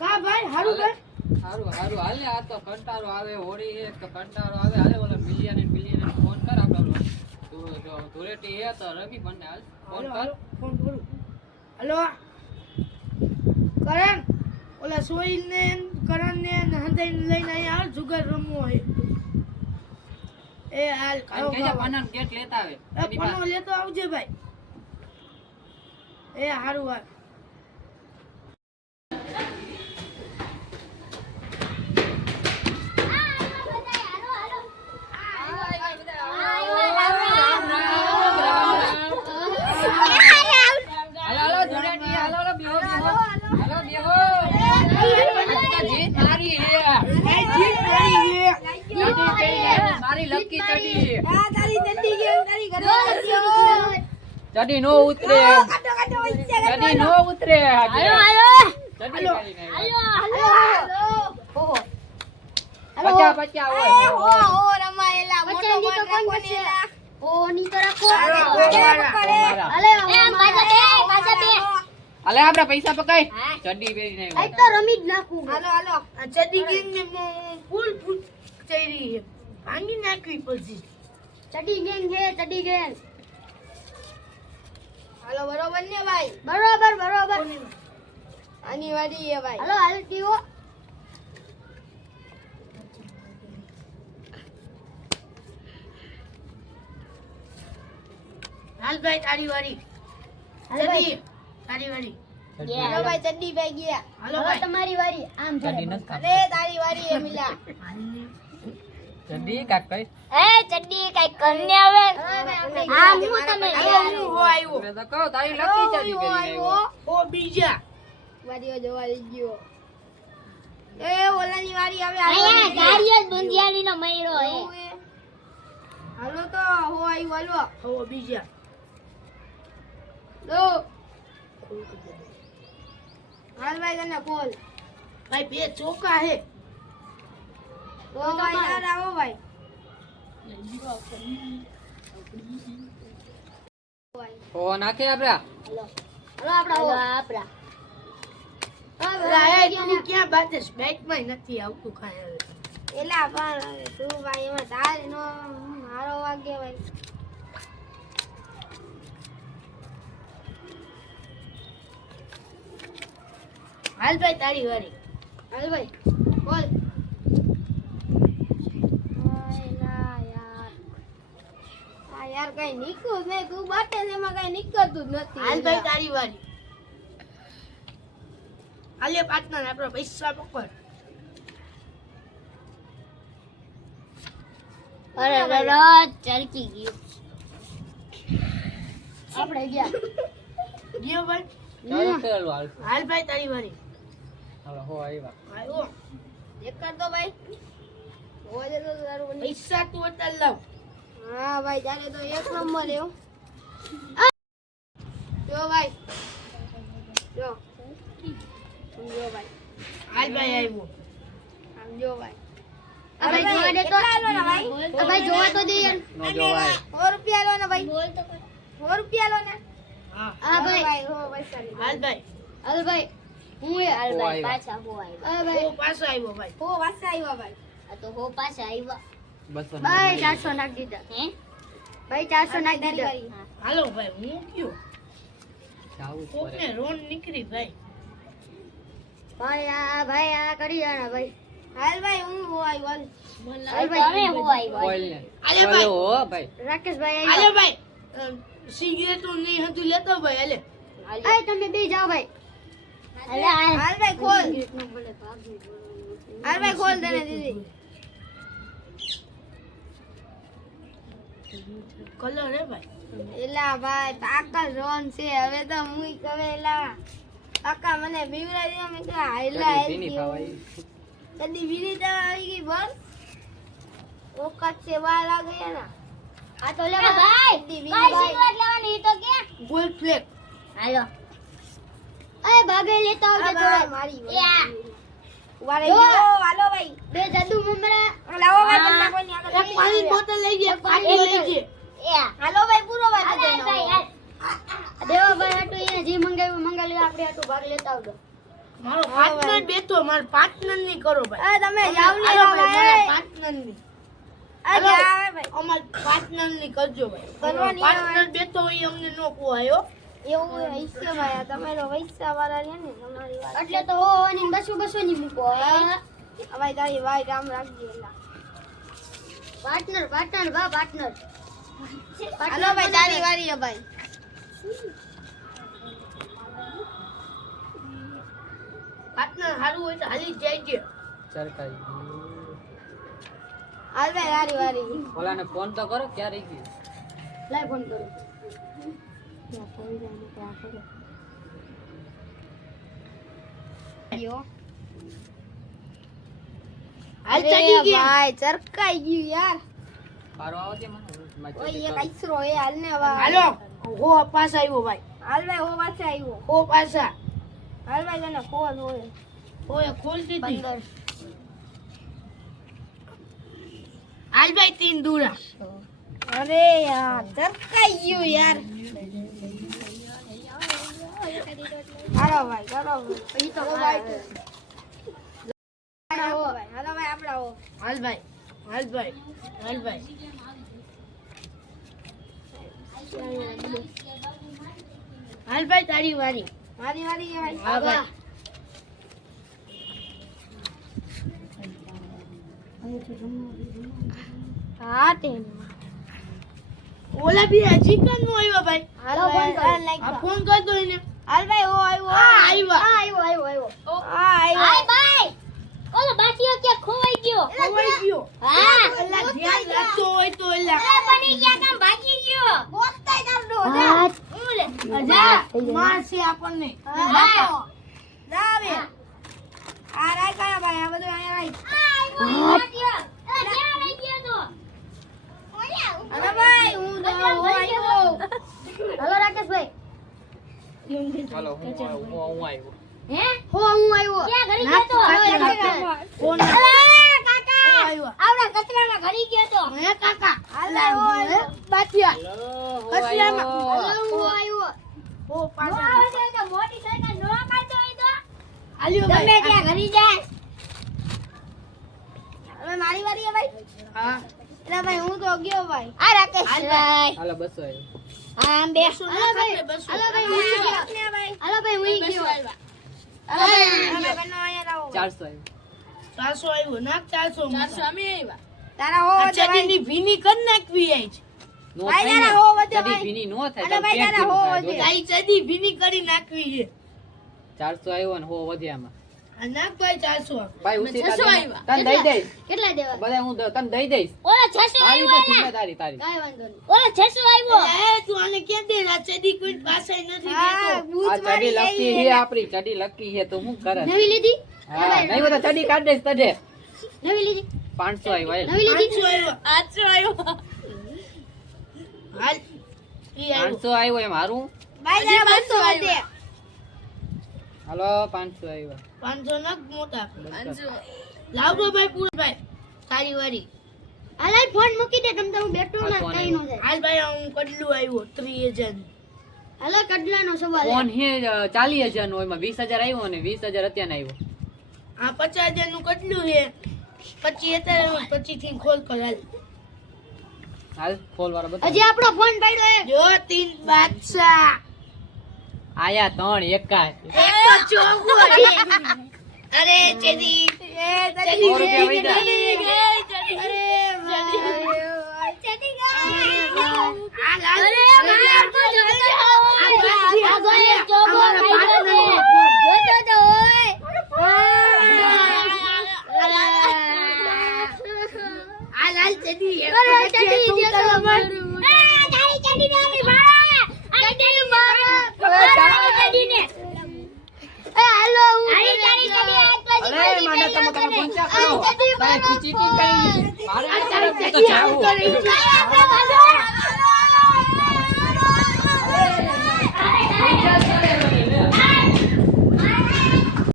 કા ભાઈ હારું કે હારું હાલે આ તો કંટાળો આવે હોળી હે તો કંટાળો આવે હાલે ઓલા મિલિયન ફોન કર આપણે તો ધોરેટી હે તો રમી બંને હાલ ફોન કર ફોન કરું હલો કરણ ઓલા સોઈલ ને કરણ ને હંધાઈ લઈને અહીંયા હાલ જુગાર રમવો હે એ હાલ ખાઓ કે પનન કેટ લેતા આવે પનો લેતો આવજે ભાઈ એ હારું હાલ ચડી નો ઉતરે ચડી નો ઉતરે પચા રમાયેલા મોટો ઓ ની તો રાખો અલે આપડા પૈસા પકાય ચડી પહેરીને આ તો રમી જ નાખું હાલો આ ચડી ગેંગ ને ફૂલ ચડી છે ભાંગી નાખવી પછી ચડી ગેંગ છે ચડી ગેંગ હાલો બરોબર ને ભાઈ બરોબર આની વાડી છે ભાઈ હાલો હાલ કીઓ હાલ ભાઈ તારી વાડી ચડી તારી વાડી હાલો ભાઈ ચડી ભાઈ ગયા હાલો હવે ભાઈ તમારી વારી આમ ચડી નથી અરે તારી વારી એ મિલા ચડી કાક કઈ એ ચડી કઈ કરને આવે આ હું તમે હું હો આવ્યો મેં તો કહું તારી લકી ચડી પહેરીને આવ્યો ઓ બીજા વારીઓ જોવા લઈ ગયો એ ઓલાની વાડી હવે અહીંયા ગાડીઓ દુંધિયાની નો મયરો હે હાલો તો હો આવ્યો હાલો હો બીજા લો હાલ ભાઈ તને કોલ ભાઈ બે ચોકા હે તો ભાઈ યાર આવો ભાઈ ઓ નાખે આપડા હાલો આપડા અરે તું ક્યાં બાતસ બેક માં નથી આવતું કાંઈ હવે એલા પણ તું ભાઈ એમાં તાર નો મારો વાગે ભાઈ હાલ ભાઈ તારી વારી હાલ ભાઈ બોલ યાર કઈ નીકળું જ નહીં તું બાટે છે એમાં કઈ નીકળતું જ નથી હાલ ભાઈ તારી વારી હાલે પાટના આપણા પૈસા પકડ અરે ચરકી ગયું આપણે ગયા ગયો ભાઈ ચાલો ચાલો હાલ હાલ ભાઈ તારી વારી હાલો હો આવ્યા આવ્યો એક કર દો ભાઈ હોજે તો તારું બની પૈસા તું અત્યારે લાવ હા ભાઈ તારે તો એક નંબર એવો જો ભાઈ જો જો ભાઈ હાલ ભાઈ આવ્યો આમ જો ભાઈ અરે જોવા દે તો ભાઈ જોવા તો દે યાર નો જોવાય 100 રૂપિયા લો ને ભાઈ બોલ તો 100 રૂપિયા લો ને હા હા ભાઈ હો પૈસા લે હાલ ભાઈ હાલ ભાઈ હું એ હાલ હો ભાઈ આવ્યા. પાછા હો આવ્યા ભાઈ ઓ પાછો આવ્યો ભાઈ હો પાછા આવ્યા ભાઈ આ તો હો પાછા આવ્યા બસો ભાઈ 400 નાખી દીધા હે ભાઈ 400 નાખી દીધા હાલો ભાઈ હું કયો જાવું જ કોકને પડે રોન નીકળી ભાઈ ભાઈ આ કરી જાના ભાઈ હાલ ભાઈ હું હો આવ્યો હાલ હાલ ભાઈ તમે હો આવ્યો ઓઇલ ને હાલે ભાઈ. ઓલો હો ભાઈ રાકેશભાઈ હાલે આવ્યા ભાઈ સિગરેટો નહીં હતું લેતો ભાઈ હાલે આય તમે બે જાઓ ભાઈ હાલ ભાઈ ખોલ હાલ ભાઈ ખોલ તને દીદી કલર હે ભાઈ એલા ભાઈ પાકા જોન છે હવે તો હું કવે એલા પાકા મને બીવરાઈ દે મે તો હાઈલા ચડી ભીની આવી ખાવાય કદી બીરી તો આવી ગઈ બસ ઓકાત છે વા લાગે ના આ તો લે ભાઈ કઈ શરૂઆત લેવાની તો કે ગોલ્ડ ફ્લેક હાલો અય ભાગે લેતા આવજો થોડા મારી વારે જો હાલો ભાઈ બે જાદુ મમરા લાવો ભાઈ તમને કોઈ ની આગળ એક પાણી બોટલ લઈ જે પાણી લઈ જે હાલો ભાઈ પૂરો વાત દેવો ભાઈ હાટુ એને જે મંગાવ્યું મંગાવી આપણે આટલો ભાગ લેતા આવજો. મારો પાર્ટનર બેઠો, મારો પાર્ટનર ની કરો ભાઈ. તમે જાવ ને હાલો ભાઈ, ભાઈ. મારા પાર્ટનર ની. અરે આવે ભાઈ. અમાર પાર્ટનર ની કરજો ભાઈ. કરવાની પાર્ટનર બેઠો હોય અમને નો કહેવાયો. એવું હૈસે ભાઈ, આ તમારો વૈસા વાળા છે ને તમારી વાત. એટલે તો હો ની 200 ની મૂકો. ભાઈ તારી ભાઈ રામ રાખજે એલા. પાર્ટનર બા પાર્ટનર. હાલો ભાઈ તારી વારી હે ભાઈ. પાર્ટનર હારું હોય તો હાલી જ જાય છે. સરકારી હાલ ભાઈ તારી વારી. ઓલાને ફોન તો કરો, ક્યાં રહી ગયું? લાય ફોન કરું. હાલ ચડી ગયા. ભાઈ ચરકાઈ ગયું યાર. પારો આવો છે મને. ઓય એક આઈસરો એ હાલ ને હવે. હાલો હો પાછા આવ્યો ભાઈ. હાલ ભાઈ હો પાછા આવ્યો. હો પાછા. હાલ ભાઈ તને ખોલ હોય. ઓય ખોલ દીધી. 15. હાલ ભાઈ 3 દૂરા. અરે યાર ચરકાઈ ગયું યાર. હાલો ભાઈ કરો પછી તો ભાઈ. હાલો ભાઈ આપડા હો. હાલ ભાઈ. હાલ ભાઈ. હાલ ભાઈ. હાલ ભાઈ તારી વારી. મારી વારી છે ભાઈ. હા ભાઈ. હા તે ઓલા બી હજી કાન નો આવ્યો ભાઈ. હાલો ફોન કર આ લાઈક. ફોન કર દો એને. હાલ ભાઈ હો આવ્યો. હા, આવ્યો. હા આવ્યો. હા આવ્યો. ભાઈ ઓલો બાટીઓ કે ખોવાઈ ગયો. ખવાઈ ગયો. હા અલા ધ્યાન રાખતો હોય તો એલા. બની ગયા કામ ભાગી ગયો. બોલતા જાવડો. અજા મારશે આપણને. હા જાવે. આ રાઈ કાયા ભાઈ આ બધું અહીંયા રાઈ. હલો ભાઈ હું આવ્યો. હલો રાકેશભાઈ. ચાલો હું આવ્યો. હે હો હું આવ્યો. ક્યાં ઘડી ગયો તો? ફોન કાકા આવ્યો. આવડા કચરામાં ઘડી ગયો તો. હે કાકા. હાલા હો આવ્યો. બાતિયા. હલો કચરામાં. હલો હું આવ્યો. હો હો પાછા. આવે છે તો મોટી સાયકલ નો કાઢતો હોય તો આલ્યો ગમે ભાઈ. ત્યાં ઘડી જાય. હવે મારી વારી હે ભાઈ. હા. એટલે ભાઈ હું તો ગયો ભાઈ. આ રાકેશભાઈ. હાલો 200 આવ્યો. આમ બે. હાલો ભાઈ. બસો. હાલો ભાઈ હું ગયો. હાલો ભાઈ હું ગયો. હાલો ભાઈ બનો અહીંયા લાવો. 400 આવ્યો. 400 આવ્યો. નાખ 400. અમે આવ્યા. તારા હો આ ચડીની ભીની કર નાખવી આજ. નો ભાઈ થાય ને. તારા હો વધે ચડી ભાઈ. ભીની નો થાય. અરે ભાઈ તારા હો વધે. તારી ચડી ભીની કરી નાખવી છે. 400 આવ્યો ને હો વધે આમાં. આ નાખ ભાઈ 400. ભાઈ ઉસી 600 તને આવ્યા. દઈ દઈશ. કેટલા દેવા? બધા હું તને દઈ દઈશ. ઓલા 600 મારી તો આવ્યો. જિમ્મેદારી તારી. કાઈ વાંધો નહીં. ઓલા 600 આવ્યો. એ તું આને કેમ દે? આ ચડી કોઈ પાસે નથી હા, દેતો. આ ચડી લકી હે આપણી ચડી લકી હે તો હું કરે. નવી લીધી? હા નહીં હોય તો ચડી કાઢ દઈશ તને. નવી લીધી? 500 આવ્યા. નવી લીધી? 800 આવ્યો. હાલ. ઈ આવ્યો. 500 આવ્યો એમ હારું. ભાઈ જરા 200 વધે. હાલો 500 આવ્યા. 500 નાખ મોટા. લાવજો ભાઈ પૂરો ભાઈ. તારી વારી. હાલ ફોન મૂકી દે તમ તારું બેઠો ના ફોન કઈ નો જાય. હાલ ભાઈ હું કડલું આવ્યો 3000. હાલો કડલાનો સવાલ. ફોન હે 40000 નો એમાં 20000 આવ્યો અને 20000 અત્યારે આવ્યો. આ 50000 નું કડલું છે. 25 અત્યારે 25 થી ખોલ કર હાલ. હાલ ફોલ વાળો બતા. હજી આપણો ફોન પડ્યો હે. જો 3 બાદશાહ. આયા 3 એકા. એક તો ચોગો છે. અરે ચેદી. એ ચડી 100 રૂપિયા વઈ જા. અરે ચડી ગયા. આ લાલ. અરે માર તો જોજો. આ ગોળે જોગો અમારા ભાઈ પાટણનો જોજો તો ઓય. આ લાલ ચડી. અરે ચડી જોજો મારું. તારી ચડી ને આવી ભાડા. આ ચડી મારો. ચડી ને. એ હાલો હું તારી ચડી આજ પછી અરે માને તમે પંચા કરો. તારે ખીચી કી કઈ. મારે તો જાવું. આપણે